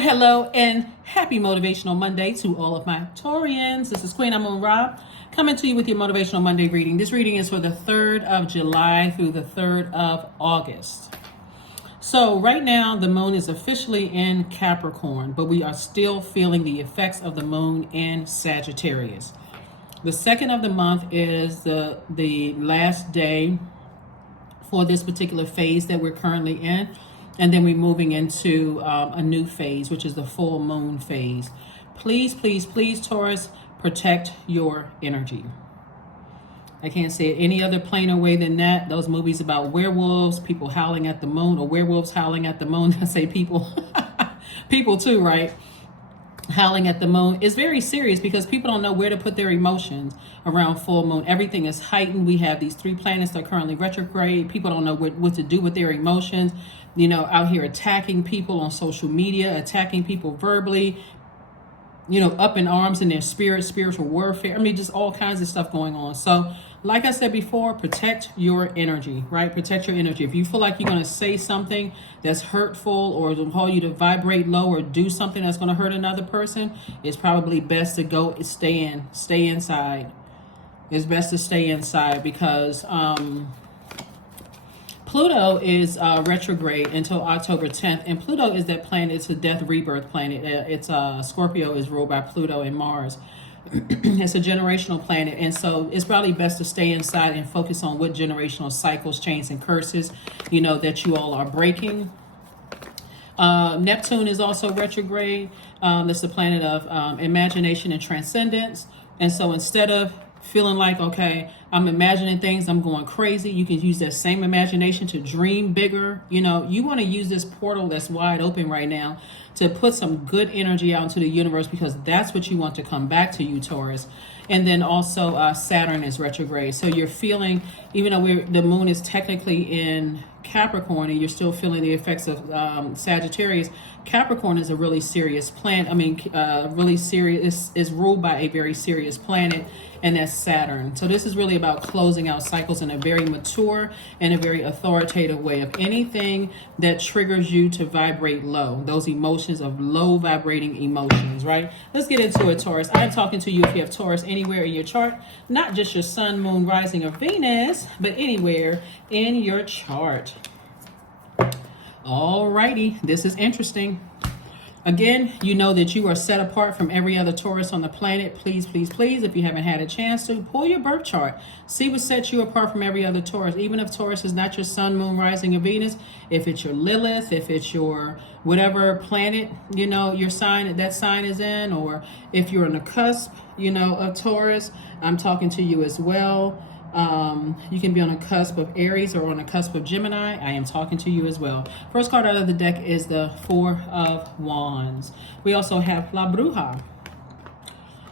Hello, and happy Motivational Monday to all of my Taurians. This is Queen Amun Ra coming to you with your Motivational Monday reading. This reading is for the 3rd of July through the 3rd of August. So right now, the moon is officially in Capricorn, but we are still feeling the effects of the moon in Sagittarius. The 2nd of the month is the last day for this particular phase that we're currently in. And then we're moving into a new phase, which is the full moon phase. Please, please, please, Taurus, protect your energy. I can't say it any other plainer way than that. Those movies about werewolves, people howling at the moon, or werewolves howling at the moon. I say people, people too, right? Howling at the moon is very serious because people don't know where to put their emotions around full moon. Everything is heightened. We have these 3 planets that are currently retrograde. People don't know what to do with their emotions. You know, out here attacking people on social media, attacking people verbally, you know, up in arms in their spiritual warfare. I mean, just all kinds of stuff going on. So, like I said before, protect your energy, right? Protect your energy. If you feel like you're going to say something that's hurtful or to call you to vibrate low or do something that's going to hurt another person, it's probably best to go stay inside. It's best to stay inside because Pluto is retrograde until October 10th, and Pluto is that planet. It's a death rebirth planet. It's Scorpio is ruled by Pluto and Mars. It's a generational planet, and so it's probably best to stay inside and focus on what generational cycles, chains, and curses, you know, that you all are breaking. Neptune is also retrograde. It's the planet of imagination and transcendence, and so instead of feeling like, okay, I'm imagining things, I'm going crazy, you can use that same imagination to dream bigger. You know, you want to use this portal that's wide open right now to put some good energy out into the universe, because that's what you want to come back to you, Taurus. And then also Saturn is retrograde. So you're feeling, even though the moon is technically in Capricorn and you're still feeling the effects of Sagittarius, Capricorn is a really serious planet. I mean, really serious, is ruled by a very serious planet, and that's Saturn. So this is really about closing out cycles in a very mature and a very authoritative way. Of anything that triggers you to vibrate low, those emotions of low vibrating emotions, right? Let's get into it, Taurus. I'm talking to you if you have Taurus anywhere in your chart, not just your sun, moon, rising, or Venus, but anywhere in your chart. Alrighty, this is interesting. Again, you know that you are set apart from every other Taurus on the planet. Please, please, please, if you haven't had a chance to, pull your birth chart. See what sets you apart from every other Taurus. Even if Taurus is not your sun, moon, rising, or Venus, if it's your Lilith, if it's your whatever planet, you know, your sign, that sign is in, or if you're on the cusp, you know, of Taurus, I'm talking to you as well. You can be on a cusp of Aries or on a cusp of Gemini. I am talking to you as well. First card out of the deck is the 4 of Wands. We also have La Bruja.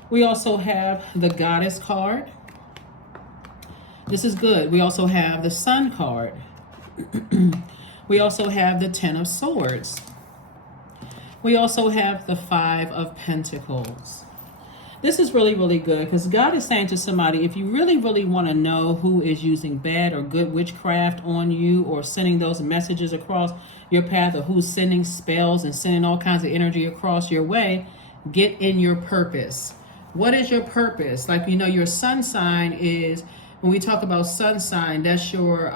We also have the Goddess card. This is good. We also have the Sun card. We also have the 10 of Swords. We also have the 5 of Pentacles. This is really, really good, because God is saying to somebody, if you really, really want to know who is using bad or good witchcraft on you, or sending those messages across your path, or who's sending spells and sending all kinds of energy across your way, get in your purpose. What is your purpose? Like, you know, your sun sign is, when we talk about sun sign, that's your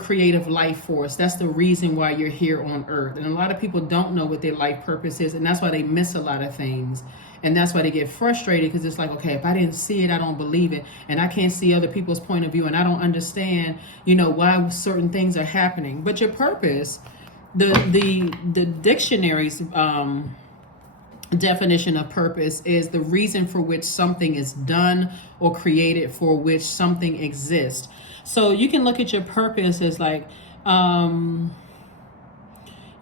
creative life force. That's the reason why you're here on earth. And a lot of people don't know what their life purpose is, and that's why they miss a lot of things. And that's why they get frustrated, because it's like, okay, if I didn't see it, I don't believe it. And I can't see other people's point of view, and I don't understand, you know, why certain things are happening. But your purpose, the dictionary's definition of purpose is the reason for which something is done or created, for which something exists. So you can look at your purpose as like, you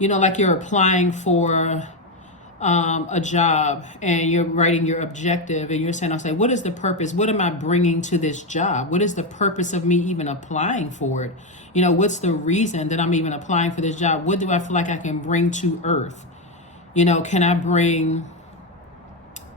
know, like you're applying for a job, and you're writing your objective, and you're saying, I'll say, what is the purpose? What am I bringing to this job? What is the purpose of me even applying for it? You know, what's the reason that I'm even applying for this job? What do I feel like I can bring to earth? You know, can I bring,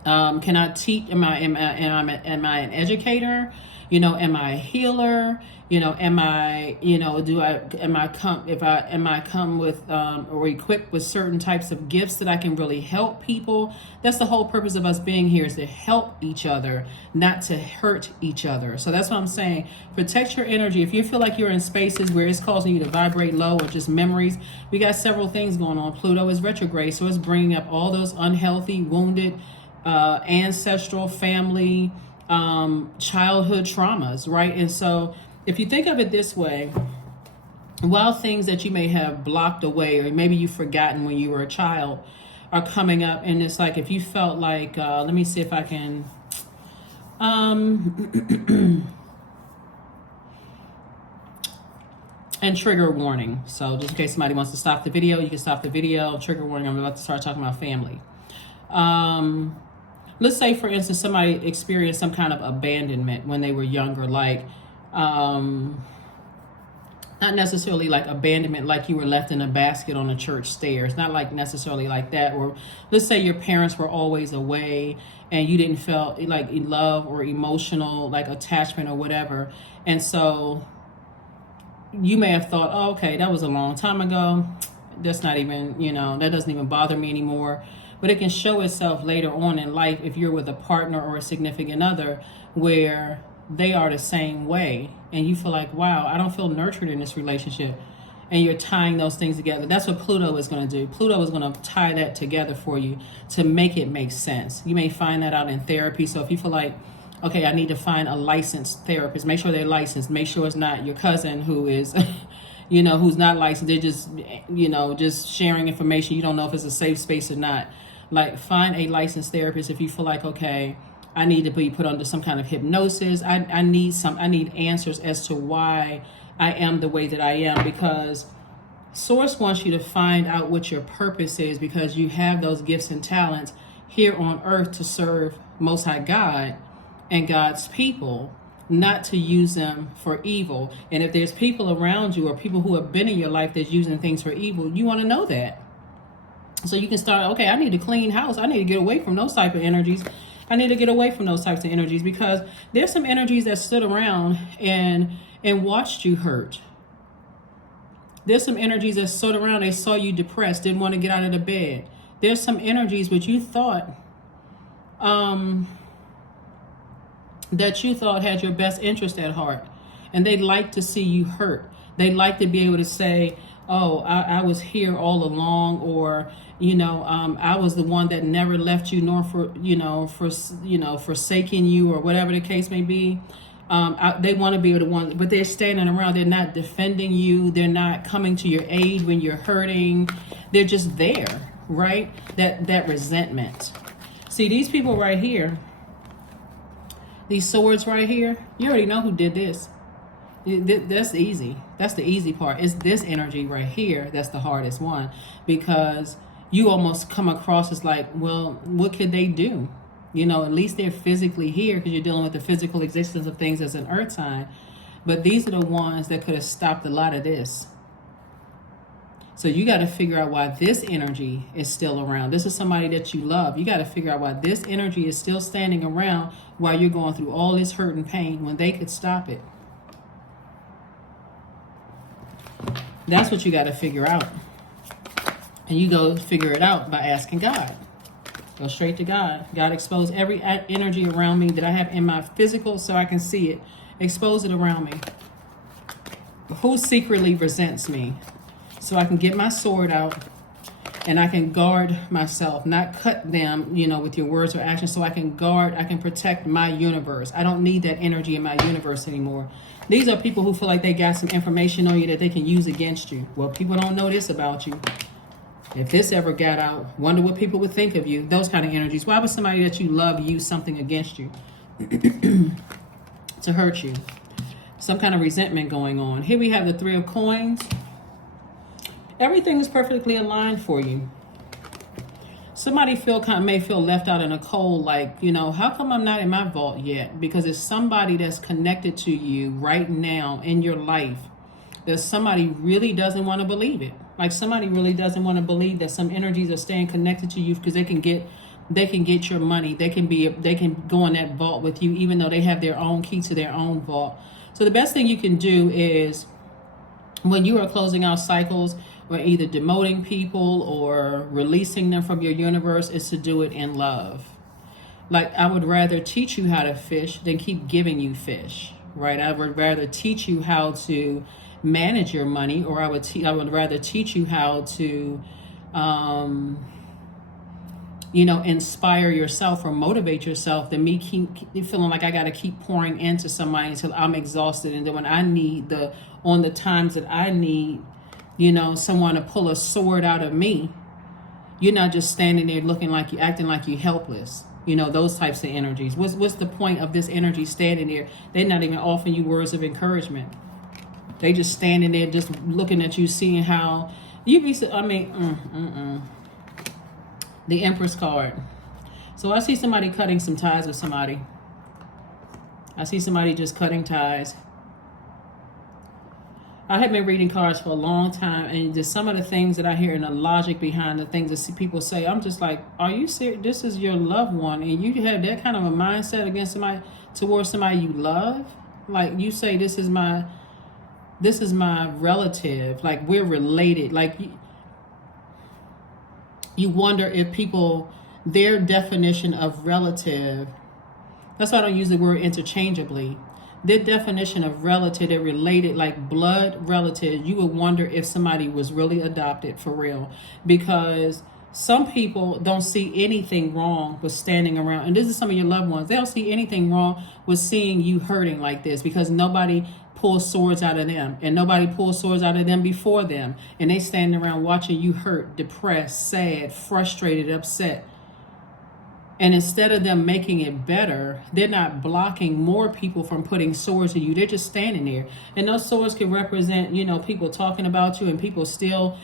can I teach? Am I an educator? You know, am I a healer? You know, am I, you know, am I come with, or equipped with certain types of gifts that I can really help people? That's the whole purpose of us being here, is to help each other, not to hurt each other. So that's what I'm saying. Protect your energy. If you feel like you're in spaces where it's causing you to vibrate low, or just memories, we got several things going on. Pluto is retrograde, so it's bringing up all those unhealthy, wounded, ancestral, family, childhood traumas, right? And so if you think of it this way, while things that you may have blocked away, or maybe you've forgotten when you were a child, are coming up, and it's like, if you felt like, let me see if I can, and trigger warning. So just in case somebody wants to stop the video, you can stop the video. Trigger warning, I'm about to start talking about family. Let's say, for instance, somebody experienced some kind of abandonment when they were younger, like, not necessarily like abandonment, like you were left in a basket on the church stairs, not like necessarily like that. Or let's say your parents were always away and you didn't feel like love or emotional, like attachment or whatever. And so you may have thought, oh, okay, that was a long time ago. That's not even, you know, that doesn't even bother me anymore. But it can show itself later on in life if you're with a partner or a significant other where they are the same way, and you feel like, wow, I don't feel nurtured in this relationship, and you're tying those things together. That's what Pluto is going to do. Pluto is going to tie that together for you to make it make sense. You may find that out in therapy. So if you feel like, okay, I need to find a licensed therapist, make sure they're licensed, make sure it's not your cousin who is you know, who's not licensed. They're just, you know, just sharing information. You don't know if it's a safe space or not. Like, find a licensed therapist if you feel like, okay, I need to be put under some kind of hypnosis. I need answers as to why I am the way that I am, because Source wants you to find out what your purpose is, because you have those gifts and talents here on earth to serve Most High God and God's people, not to use them for evil. And if there's people around you or people who have been in your life that's using things for evil, you want to know that. So you can start, okay, I need to clean house. I need to get away from those type of energies. I need to get away from those types of energies, because there's some energies that stood around and watched you hurt. There's some energies that stood around, they saw you depressed, didn't want to get out of the bed. There's some energies which you thought that you thought had your best interest at heart, and they'd like to see you hurt. They'd like to be able to say, oh, I was here all along, or, you know, I was the one that never left you, nor forsaking you, or whatever the case may be. They want to be able to but they're standing around. They're not defending you. They're not coming to your aid when you're hurting. They're just there, right? That resentment. See, these people right here, these swords right here, you already know who did this. That's easy. That's the easy part. It's this energy right here that's the hardest one, because you almost come across as like, well, what could they do? You know, at least they're physically here, because you're dealing with the physical existence of things as an earth sign. But these are the ones that could have stopped a lot of this. So you got to figure out why this energy is still around. This is somebody that you love. You got to figure out why this energy is still standing around while you're going through all this hurt and pain, when they could stop it. That's what you got to figure out. And you go figure it out by asking God. Go straight to God. God, expose every energy around me that I have in my physical so I can see it. Expose it around me. Who secretly resents me, so I can get my sword out and I can guard myself, not cut them, you know, with your words or actions, so I can guard, I can protect my universe. I don't need that energy in my universe anymore. These are people who feel like they got some information on you that they can use against you. Well, people don't know this about you. If this ever got out, wonder what people would think of you. Those kind of energies. Why would somebody that you love use something against you to hurt you? Some kind of resentment going on. Here we have the 3 of coins. Everything is perfectly aligned for you. Somebody may feel left out in a cold, like, you know, how come I'm not in my vault yet? Because it's somebody that's connected to you right now in your life. That somebody really doesn't want to believe it. Like, somebody really doesn't want to believe that some energies are staying connected to you, because they can get they can get your money. They can go in that vault with you, even though they have their own key to their own vault. So the best thing you can do is, when you are closing out cycles or either demoting people or releasing them from your universe, is to do it in love. Like, I would rather teach you how to fish than keep giving you fish, right? I would rather teach you how to manage your money, or I would rather teach you how to inspire yourself or motivate yourself than me keep feeling like I got to keep pouring into somebody until I'm exhausted. And then when I need on the times that I need, someone to pull a sword out of me, you're not just standing there acting like you're helpless. Those types of energies. What's the point of this energy standing there? They're not even offering you words of encouragement. They just standing there, just looking at you, seeing how you be. The Empress card. So I see somebody cutting some ties with somebody. I see somebody just cutting ties. I have been reading cards for a long time, and just some of the things that I hear and the logic behind the things that people say, I'm just like, are you serious? This is your loved one, and you have that kind of a mindset towards somebody you love? Like, you say, this is my relative, like we're related. Like, you wonder if people, their definition of relative, that's why I don't use the word interchangeably. Their definition of relative, they're related, like blood relative. You would wonder if somebody was really adopted for real. Because some people don't see anything wrong with standing around. And this is some of your loved ones. They don't see anything wrong with seeing you hurting like this, because nobody pulls swords out of them, and nobody pulls swords out of them before them, and they standing around watching you hurt, depressed, sad, frustrated, upset. And instead of them making it better, they're not blocking more people from putting swords in you. They're just standing there. And those swords can represent, people talking about you and people still,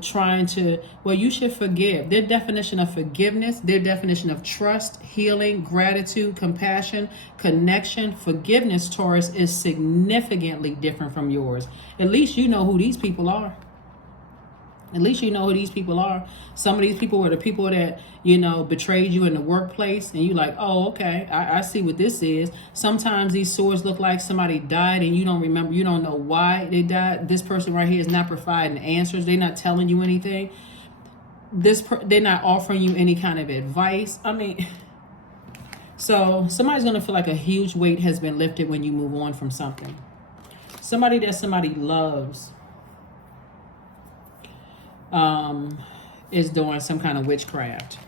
trying to, well, you should forgive. Their definition of forgiveness, their definition of trust, healing, gratitude, compassion, connection, forgiveness, Taurus, is significantly different from yours. At least you know who these people are. At least you know who these people are. Some of these people were the people that, betrayed you in the workplace, and you like, oh, okay, I see what this is. Sometimes these swords look like somebody died and you don't remember, you don't know why they died. This person right here is not providing answers. They're not telling you anything. They're not offering you any kind of advice. So somebody's going to feel like a huge weight has been lifted when you move on from something. Somebody that somebody loves is doing some kind of witchcraft.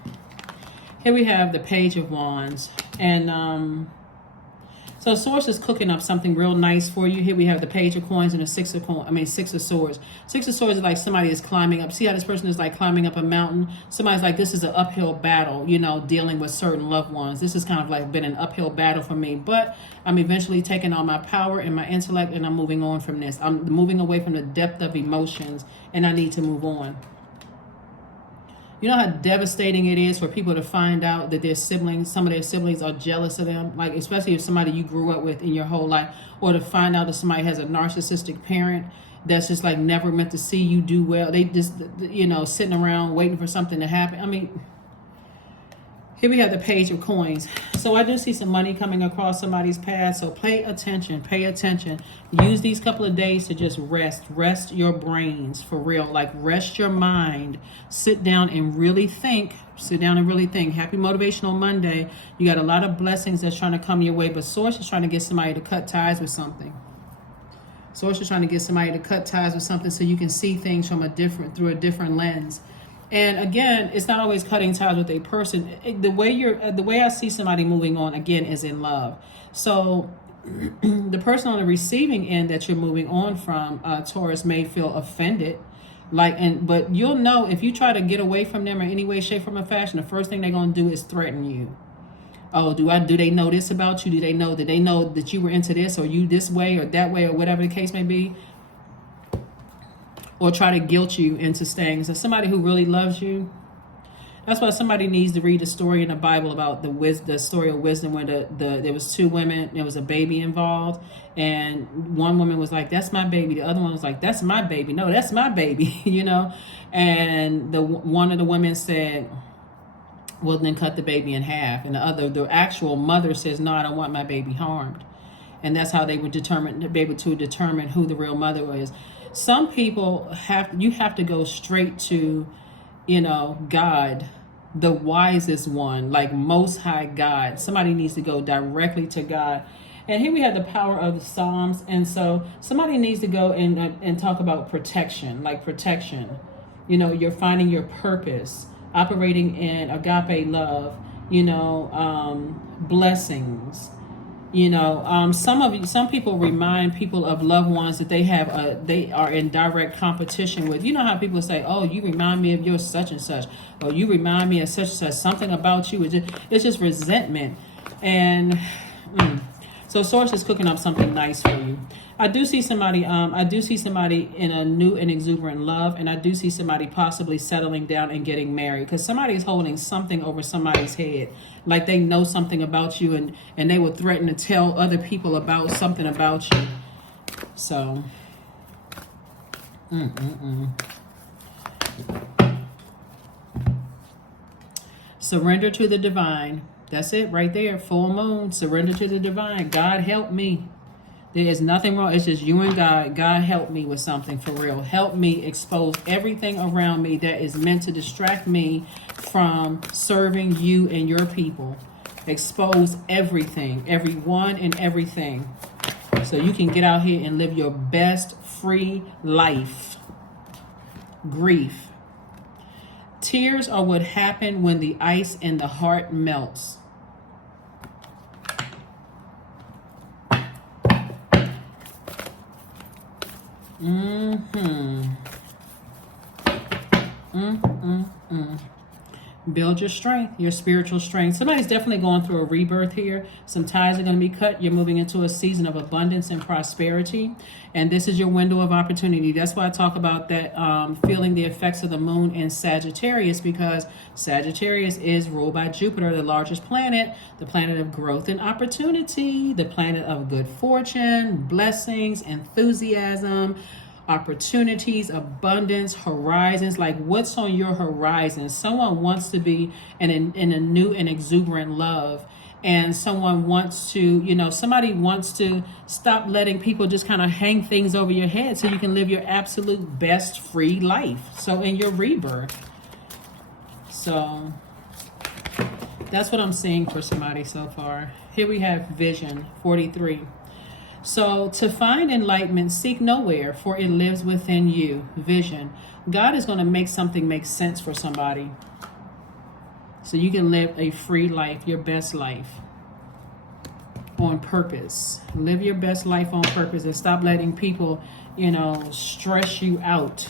Here we have the Page of Wands, and so Source is cooking up something real nice for you. Here we have the Page of Coins and the Six of Swords. Six of Swords is like somebody is climbing up. See how this person is like climbing up a mountain? Somebody's like, this is an uphill battle, dealing with certain loved ones. This has kind of like been an uphill battle for me, but I'm eventually taking all my power and my intellect, and I'm moving on from this. I'm moving away from the depth of emotions, and I need to move on. You know how devastating it is for people to find out that some of their siblings are jealous of them? Like, especially if somebody you grew up with in your whole life, or to find out that somebody has a narcissistic parent that's just like never meant to see you do well. They just, sitting around waiting for something to happen. Here we have the Page of Coins. So I do see some money coming across somebody's path. So pay attention. Use these couple of days to just rest your brains for real. Like, rest your mind. Sit down and really think. Happy Motivational Monday. You got a lot of blessings that's trying to come your way, but Source is trying to get somebody to cut ties with something. Source is trying to get somebody to cut ties with something so you can see things through a different lens. And again, it's not always cutting ties with a person. The way I see somebody moving on, again, is in love. So the person on the receiving end that you're moving on from, Taurus, may feel offended. But you'll know if you try to get away from them in any way, shape, form, or fashion, the first thing they're going to do is threaten you. Oh, do they know this about you? Do they know that you were into this, or you this way or that way, or whatever the case may be? Or try to guilt you into staying. So somebody who really loves you, that's why somebody needs to read the story in the Bible about the story of wisdom, where there was two women, there was a baby involved, and one woman was like, that's my baby. The other one was like, that's my baby. No, that's my baby, And one of the women said, will then cut the baby in half. And the actual mother says, no, I don't want my baby harmed. And that's how they would be able to determine who the real mother is. Some people you have to go straight to, God, the wisest one, like Most High God. Somebody needs to go directly to God. And here we have the power of the Psalms. And so somebody needs to go and talk about protection, like protection. You're finding your purpose, operating in agape love, blessings. Some people remind people of loved ones that they are in direct competition with. You know how people say, oh, you remind me of your such and such, or you remind me of such and such, something about you. It's just resentment. And so Source is cooking up something nice for you. I do see somebody in a new and exuberant love, and I do see somebody possibly settling down and getting married, because somebody is holding something over somebody's head, like they know something about you, and they will threaten to tell other people about something about you. So surrender to the divine. That's it right there. Full moon. Surrender to the divine. God help me. There is nothing wrong. It's just you and God. God help me with something for real. Help me expose everything around me that is meant to distract me from serving you and your people. Expose everything, everyone and everything, so you can get out here and live your best free life. Grief. Tears are what happen when the ice in the heart melts. Build your strength, your spiritual strength. Somebody's definitely going through a rebirth here. Some ties are going to be cut. You're moving into a season of abundance and prosperity. And this is your window of opportunity. That's why I talk about that, feeling the effects of the moon in Sagittarius, because Sagittarius is ruled by Jupiter, the largest planet, the planet of growth and opportunity, the planet of good fortune, blessings, enthusiasm, opportunities, abundance, horizons. Like, what's on your horizon? Someone wants to be in a new and exuberant love, and someone wants to, somebody wants to stop letting people just kind of hang things over your head, so you can live your absolute best free life. So in your rebirth. So that's what I'm seeing for somebody so far. Here we have Vision 43. So to find enlightenment, seek nowhere, for it lives within you. Vision. God is going to make something make sense for somebody, so you can live a free life, your best life on purpose. Live your best life on purpose, and stop letting people, stress you out.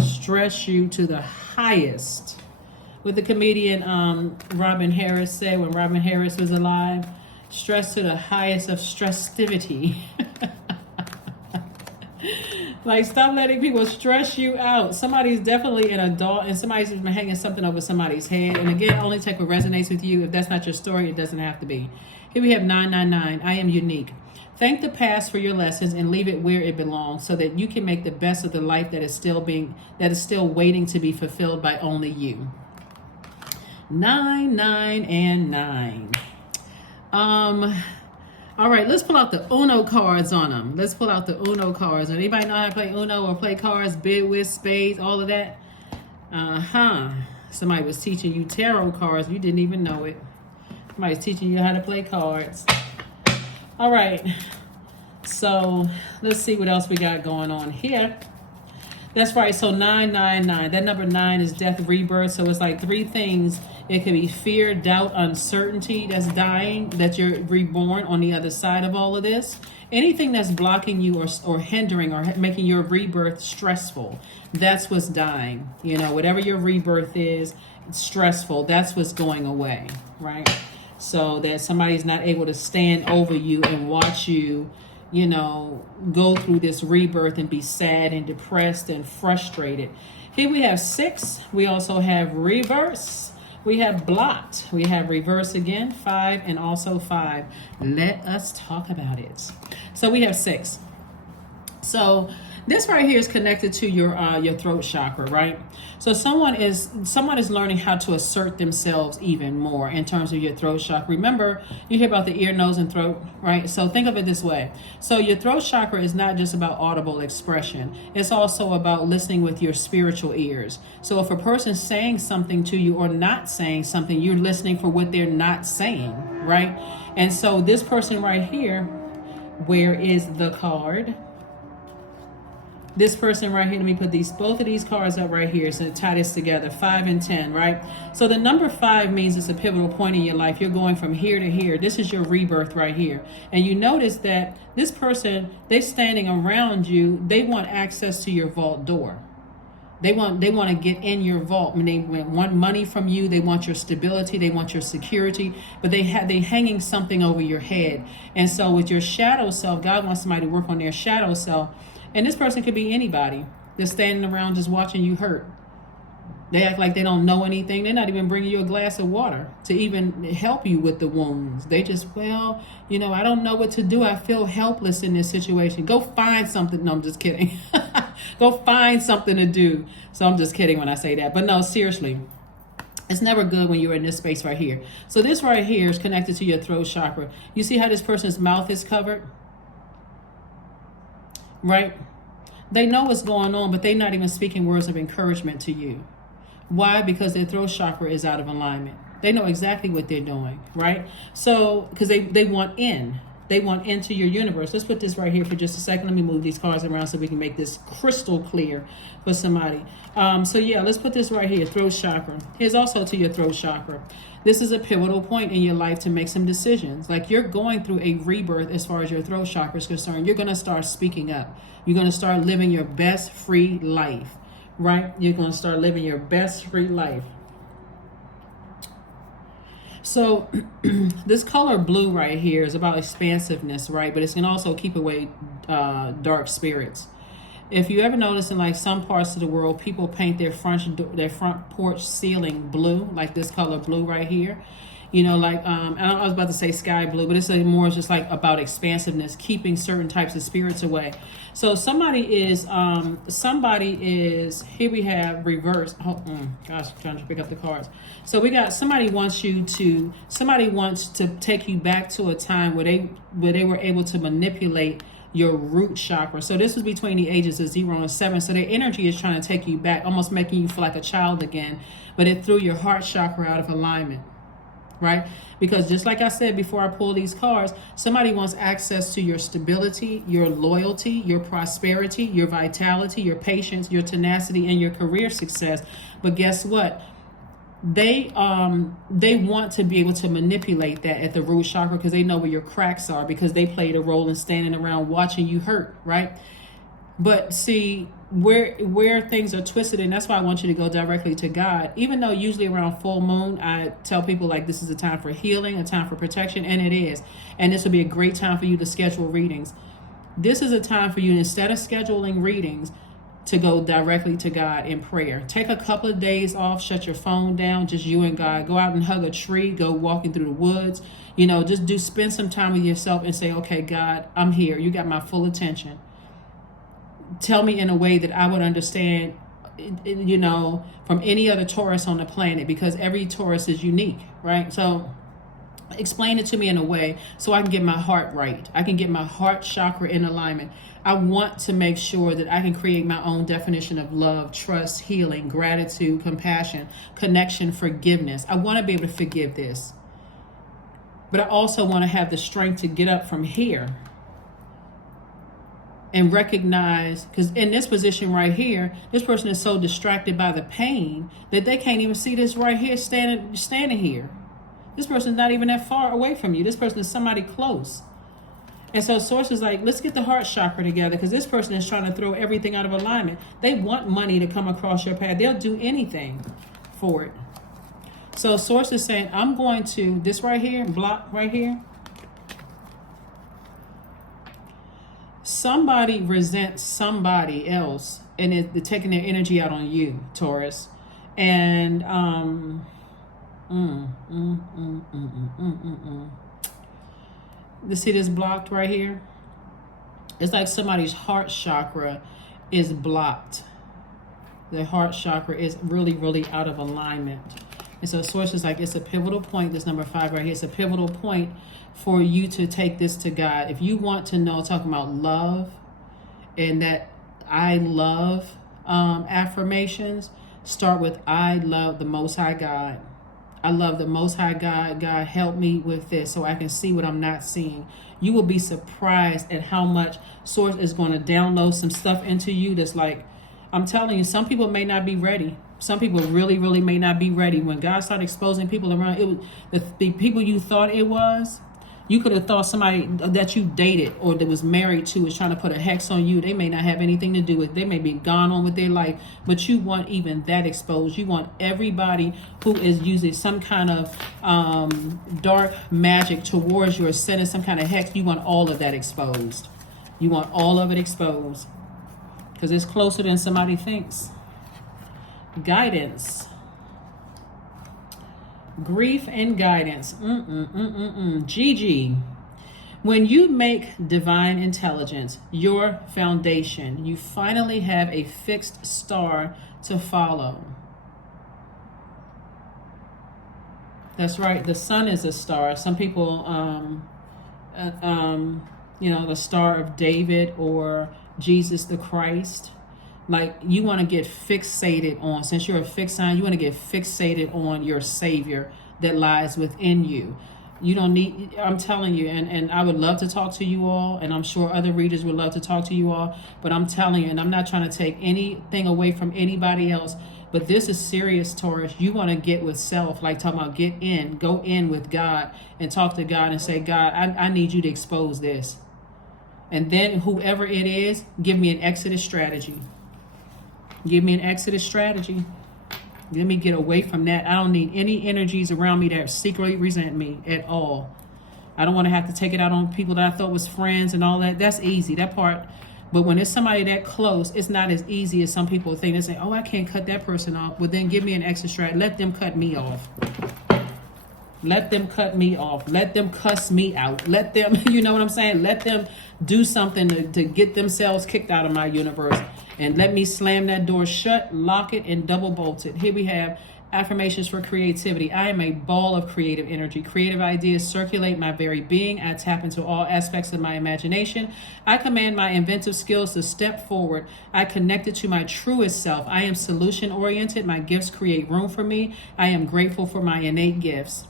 Stress you to the highest. What the comedian Robin Harris said when Robin Harris was alive, stress to the highest of stressivity. Like, stop letting people stress you out. Somebody's definitely an adult, and somebody's been hanging something over somebody's head. And again, only take what resonates with you. If that's not your story, it doesn't have to be. Here we have 999. I am unique. Thank the past for your lessons and leave it where it belongs, so that you can make the best of the life that is still waiting to be fulfilled by only you. 9, 9, and 9. All right, let's pull out the Uno cards on them. Let's pull out the Uno cards. Anybody know how to play Uno or play cards, bid, whist, spades, all of that? Somebody was teaching you tarot cards. You didn't even know it. Somebody's teaching you how to play cards. All right. So let's see what else we got going on here. That's right. So 999. That number 9 is death, rebirth. So it's like 3 things. It could be fear, doubt, uncertainty that's dying, that you're reborn on the other side of all of this. Anything that's blocking you or hindering or making your rebirth stressful, that's what's dying. Whatever your rebirth is, it's stressful. That's what's going away, right? So that somebody's not able to stand over you and watch you, go through this rebirth and be sad and depressed and frustrated. Here we have 6. We also have reverse. We have blocked. We have reverse again, 5, and also 5. Let us talk about it. So we have 6. So This right here is connected to your throat chakra, right? So someone is learning how to assert themselves even more in terms of your throat chakra. Remember, you hear about the ear, nose, and throat, right? So think of it this way. So your throat chakra is not just about audible expression. It's also about listening with your spiritual ears. So if a person's saying something to you or not saying something, you're listening for what they're not saying, right? And so this person right here, where is the card? This person right here, let me put both of these cards up right here so tie this together, 5 and 10, right? So the number 5 means it's a pivotal point in your life. You're going from here to here. This is your rebirth right here. And you notice that this person, they're standing around you. They want access to your vault door. They want to get in your vault. I mean, they want money from you. They want your stability. They want your security. But they hanging something over your head. And so with your shadow self, God wants somebody to work on their shadow self. And this person could be anybody. They're standing around just watching you hurt. They act like they don't know anything. They're not even bringing you a glass of water to even help you with the wounds. They just, well, I don't know what to do. I feel helpless in this situation. Go find something. No, I'm just kidding. Go find something to do. So I'm just kidding when I say that. But no, seriously. It's never good when you're in this space right here. So this right here is connected to your throat chakra. You see how this person's mouth is covered? Right? They know what's going on, but they're not even speaking words of encouragement to you. Why? Because their throat chakra is out of alignment. They know exactly what they're doing, right? So, because they want in. They want into your universe. Let's put this right here for just a second. Let me move these cards around so we can make this crystal clear for somebody. So yeah, let's put this right here, throat chakra. Here's also to your throat chakra. This is a pivotal point in your life to make some decisions. Like you're going through a rebirth as far as your throat chakra is concerned. You're going to start speaking up. You're going to start living your best free life, right? You're going to start living your best free life. So this color blue right here is about expansiveness, right? But it's going to also keep away dark spirits. If you ever notice in like some parts of the world, people paint their front porch ceiling blue, like this color blue right here. Like I was about to say sky blue, but it's more just like about expansiveness, keeping certain types of spirits away. So somebody is here we have reverse. Gosh, I'm trying to pick up the cards. So we got somebody wants to take you back to a time where they were able to manipulate your root chakra. So this was between the ages of 0 and 7. So their energy is trying to take you back, almost making you feel like a child again, but it threw your heart chakra out of alignment. Right? Because just like I said before I pull these cards, somebody wants access to your stability, your loyalty, your prosperity, your vitality, your patience, your tenacity, and your career success. But guess what? They want to be able to manipulate that at the root chakra because they know where your cracks are, because they played a role in standing around watching you hurt, right? But see, where things are twisted, and that's why I want you to go directly to God. Even though usually around full moon, I tell people like this is a time for healing, a time for protection, and it is. And this would be a great time for you to schedule readings. This is a time for you, instead of scheduling readings, to go directly to God in prayer. Take a couple of days off, shut your phone down, just you and God. Go out and hug a tree, go walking through the woods. Spend some time with yourself and say, okay, God, I'm here. You got my full attention. Tell me in a way that I would understand, from any other Taurus on the planet, because every Taurus is unique, right? So explain it to me in a way so I can get my heart right. I can get my heart chakra in alignment. I want to make sure that I can create my own definition of love, trust, healing, gratitude, compassion, connection, forgiveness. I want to be able to forgive this. But I also want to have the strength to get up from here and recognize, because in this position right here, this person is so distracted by the pain that they can't even see this right here standing here. This person's not even that far away from you. This person is somebody close. And so Source is like, let's get the heart chakra together, because this person is trying to throw everything out of alignment. They want money to come across your path. They'll do anything for it. So Source is saying, I'm going to, this right here, block right here. Somebody resents somebody else, and they're taking their energy out on you, Taurus. And you see this blocked right here? It's like somebody's heart chakra is blocked. The heart chakra is really, really out of alignment. And so Source is like, it's a pivotal point, this number 5 right here, it's a pivotal point for you to take this to God. If you want to know, talking about love and that I love affirmations, start with I love the Most High God. I love the Most High God. God, help me with this so I can see what I'm not seeing. You will be surprised at how much Source is going to download some stuff into you that's like, I'm telling you, some people may not be ready. Some people really, really may not be ready. When God started exposing people around, it was the people you thought it was. You could have thought somebody that you dated or that was married to was trying to put a hex on you. They may not have anything to do with it. They may be gone on with their life, but you want even that exposed. You want everybody who is using some kind of dark magic towards you or sending some kind of hex, you want all of that exposed. You want all of it exposed because it's closer than somebody thinks. Guidance. Grief and guidance. Gigi. When you make divine intelligence your foundation, you finally have a fixed star to follow. That's right. The sun is a star. Some people, the Star of David or Jesus the Christ. Like, you want to get fixated on, since you're a fixed sign, you want to get fixated on your Savior that lies within you. You don't need, I'm telling you, and I would love to talk to you all, and I'm sure other readers would love to talk to you all, but I'm telling you, and I'm not trying to take anything away from anybody else, but this is serious, Taurus. You want to get with self, like talking about go in with God and talk to God and say, God, I need you to expose this. And then whoever it is, give me an exodus strategy. Give me an exodus strategy. Let me get away from that. I don't need any energies around me that secretly resent me at all. I don't want to have to take it out on people that I thought was friends and all that. That's easy, that part. But when it's somebody that close, it's not as easy as some people think. They say, oh, I can't cut that person off. Well, then give me an extra strategy. Let them cut me off. Let them cut me off. Let them cuss me out. Let them, you know what I'm saying? Let them do something to get themselves kicked out of my universe. And let me slam that door shut, lock it, and double bolt it. Here we have affirmations for creativity. I am a ball of creative energy. Creative ideas circulate my very being. I tap into all aspects of my imagination. I command my inventive skills to step forward. I connected to my truest self. I am solution-oriented. My gifts create room for me. I am grateful for my innate gifts.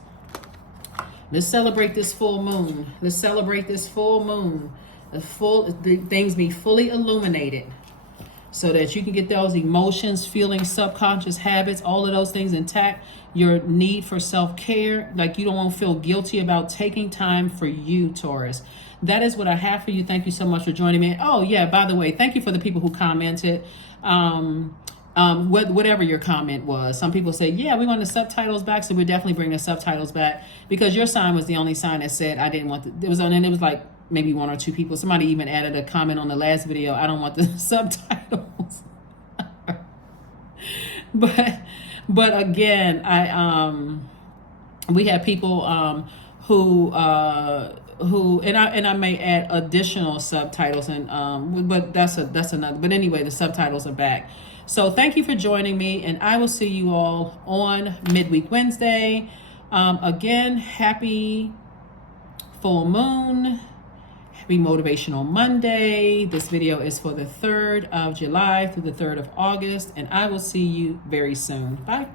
Let's celebrate this full moon. Let's celebrate this full moon. The things be fully illuminated so that you can get those emotions, feelings, subconscious habits, all of those things intact. Your need for self-care, like you don't want to feel guilty about taking time for you, Taurus. That is what I have for you. Thank you so much for joining me. Oh yeah, by the way, thank you for the people who commented. Whatever your comment was. Some people say, yeah, we want the subtitles back, so we're definitely bringing the subtitles back, because your sign was the only sign that said I didn't want it was like maybe 1 or 2 people. Somebody even added a comment on the last video, I don't want the subtitles. but again, we have people who and I may add additional subtitles, and but that's another. But anyway, the subtitles are back. So thank you for joining me, and I will see you all on Midweek Wednesday. Again, happy full moon, happy Motivational Monday. This video is for the 3rd of July through the 3rd of August, and I will see you very soon. Bye.